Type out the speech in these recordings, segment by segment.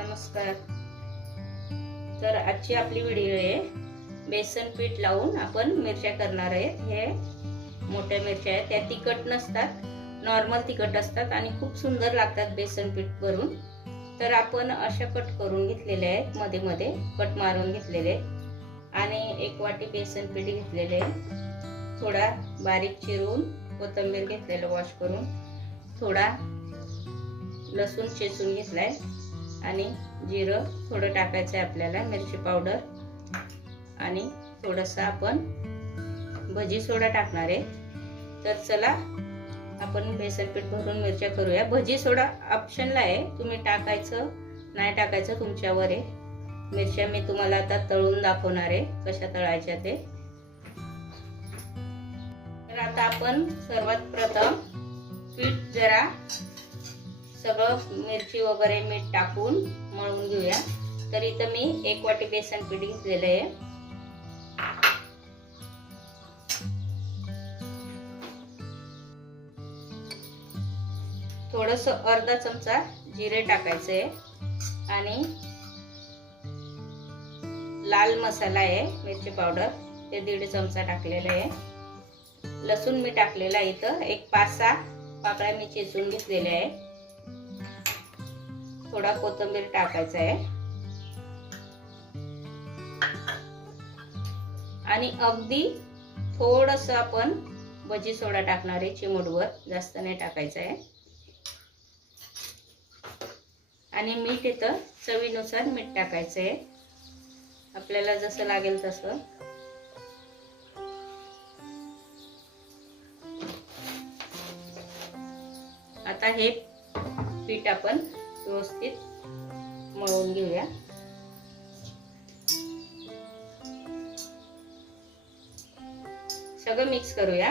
नमस्कार. तर आजची आपली व्हिडिओ आहे बेसन पीठ लावून आपण मिरच्या करणार आहेत. हे मोठ्या मिरच्या आहेत, त्या तिखट नसतात, नॉर्मल तिखट असतात आणि खूप सुंदर लागतात बेसन पीठ भरून. तर आपण अशा कट करून घेतलेले आहेत, मध्ये मध्ये कट मारून घेतलेले आणि 1 वाटी बेसन पीठ घेतलेले आहे. थोडा बारीक चिरून कोथिंबीर घेतलेलं वॉश करून, थोडा लसूण चेचून घेतलाय आणि जिरं थोडं टाकायचं आहे आपल्याला, मिरची पावडर आणि थोडंसं आपण भजी सोडा टाकणार आहे. तर चला आपण बेसन पीठ भरून मिरच्या करूया. भजी सोडा ऑप्शनला आहे, तुम्ही टाकायचं नाही टाकायचं तुमच्यावर आहे. मिरच्या मी तुम्हाला आता तळून दाखवणार आहे कशा तळायच्या ते. तर आता आपण सर्वात प्रथम पीठ जरा सगळं मिरची वगैरे मीठ टाकून मळून घेऊया. तर इथं मी 1 वाटी बेसन पीठ घेतलेलं आहे. थोडस अर्धा चमचा जिरे टाकायचे आणि लाल मसाला आहे, मिरची पावडर ते 1.5 चमचा टाकलेला आहे. लसूण मी टाकलेला आहे, इथं एक 5-6 पाकळ्या मी चेचून घेतलेल्या आहे. थोडा कोथिंबीर टाकायचा आहे आणि अगदी थोडस आपण भजी सोडा टाकणार आहे, चिमूटभर, जास्त नाही टाकायचा आहे. आणि मीठ इथं चवीनुसार मीठ टाकायचं आहे, आपल्याला जसं लागेल तसं. आता हे पीठ आपण व्यवस्थित मळून घेऊया. सगळं मिक्स करूया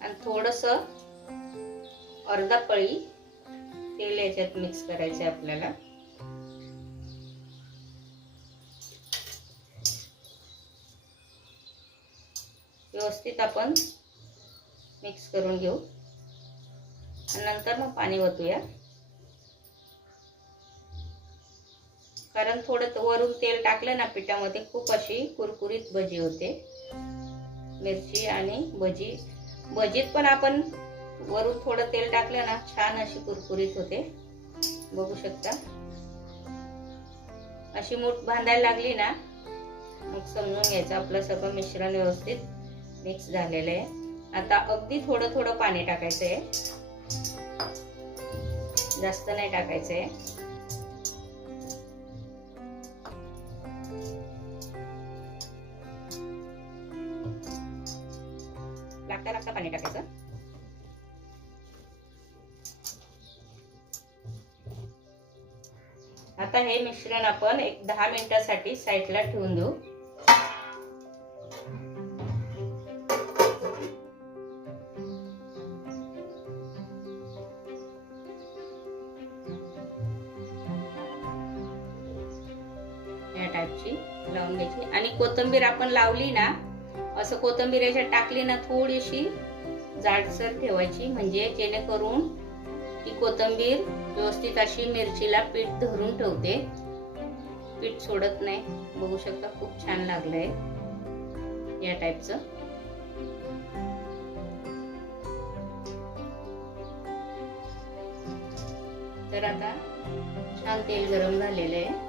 आणि थोडस अर्धा पळी तेल याच्यात मिक्स करायचे आपल्याला. व्यवस्थित आपण मिक्स करून घेऊ आणि नंतर मग पाणी ओतूया, कारण थोडं वरून तेल टाकलं ना पिठामध्ये, खूप अशी कुरकुरीत भजी होते. मिरची आणि भजीत पण आपण वरून थोडं तेल टाकलं ना, छान अशी कुरकुरीत होते. बघू शकता, अशी मूठ बांधायला लागली ना, मग समजून घ्यायचं आपलं सगळं मिश्रण व्यवस्थित मिक्स झालेलं आहे. आता अगदी थोडं थोडं पाणी टाकायचं आहे, जास्त नाही टाकायचं आहे. लागता लागता पाणी टाकायचं. आता हे मिश्रण आपण एक 10 मिनिटांसाठी साईडला ठेवून देऊ. या टाईपची लावून घ्यायची आणि कोथिंबीर आपण लावली ना, असं कोथिंबीर याच्यात टाकली ना, थोडीशी जाडसर ठेवायची, म्हणजे जेणेकरून ती कोथिंबीर व्यवस्थित अशी मिरचीला पीठ धरून ठेवते, पीठ सोडत नाही. बघू शकता खूप छान लागलंय या टाईपचं. तर आता छान तेल गरम झालेलं आहे.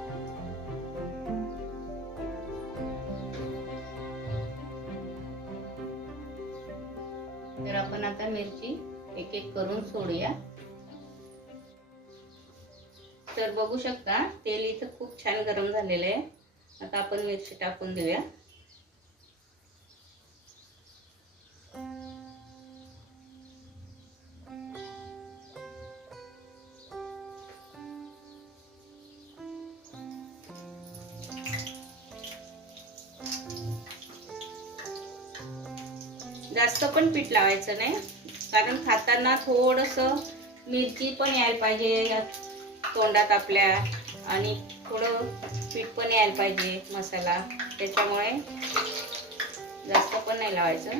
तर आपण आता मिरची एक एक करून सोडूया. तर बघू शकता तेल इथं खूप छान गरम झालेलं आहे. आता आपण मिरची टाकून देऊया. जास्त पण पीठ लावायचं नाही, कारण खाताना थोडस मिरची पण यायला पाहिजे तोंडात आपल्या आणि थोडं पीठ पण यायला पाहिजे मसाला, त्याच्यामुळे जास्त पण नाही लावायचं.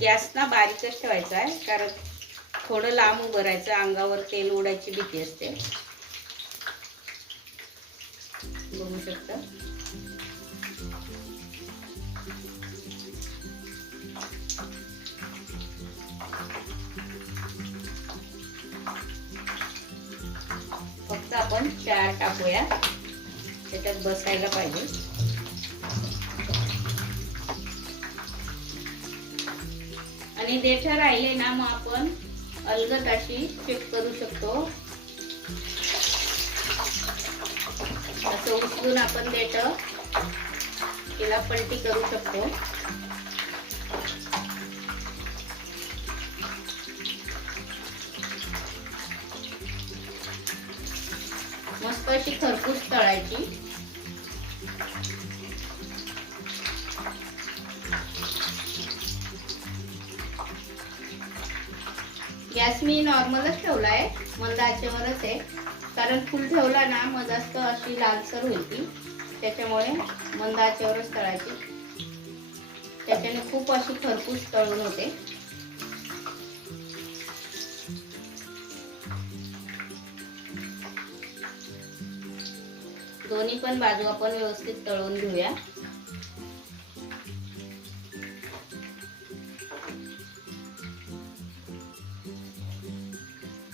गॅस ना बारीकच ठेवायचा आहे, कारण थोडं लांब उभं राहायचं, अंगावर तेल उडायची भीती असते. बघू शकता. फक्त आपण 4 टाकूया, त्याच्यात बसायला पाहिजे. आणि देठ राहिले ना मग आपण अलगद अशी चेक करू शकतो. असं उचलून आपण देठ तिला पलटी करू शकतो. मस्त अशी खरपूस तळायची. गॅस मी नॉर्मलच ठेवलाय, मंद आचेवरच आहे, कारण फुल ठेवला ना मग जास्त अशी लालसर होईल ती, त्याच्यामुळे मंद आचेवरच तळायची. त्याच्याने खूप अशी खरपूस तळून होते. दोन्ही पण बाजू आपण व्यवस्थित तळून घेऊया.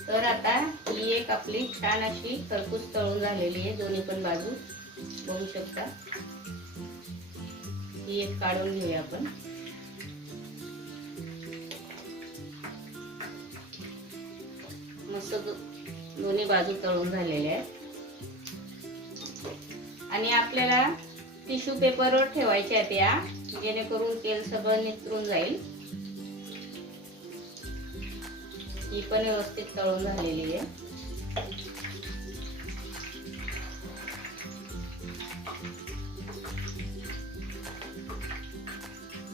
तर आता ही एक आपली छान अशी खरपूस तळून झालेली आहे, दोन्ही पण बाजू बघू शकता. ही एक काढून घेऊया आपण. मस्त दोन्ही बाजू तळून झालेल्या आहेत. आणि आपल्याला टिश्यू पेपरवर ठेवायच्या आहेत या, जेणेकरून तेल सगळं नितरून जाईल. ही पण व्यवस्थित तळून झालेली आहे.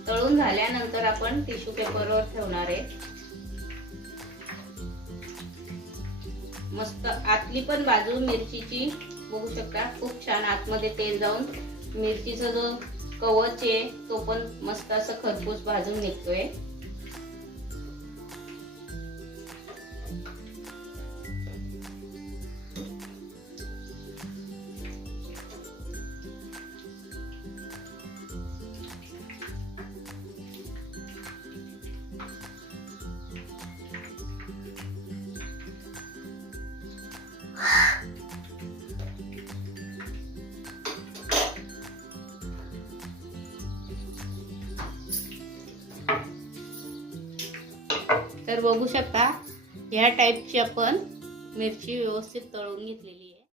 तळून झाल्यानंतर आपण टिश्यू पेपरवर ठेवणार आहे. मस्त आतली पण बाजू मिरचीची बघू शकता, खूप छान आतमध्ये तेल जाऊन मिरचीचा जो कवच आहे तो पण मस्त असं खरपूस भाजून निघतोय. तर बघू शकता ह्या टाईपची आपण मिरची व्यवस्थित तळून घेतलेली आहे.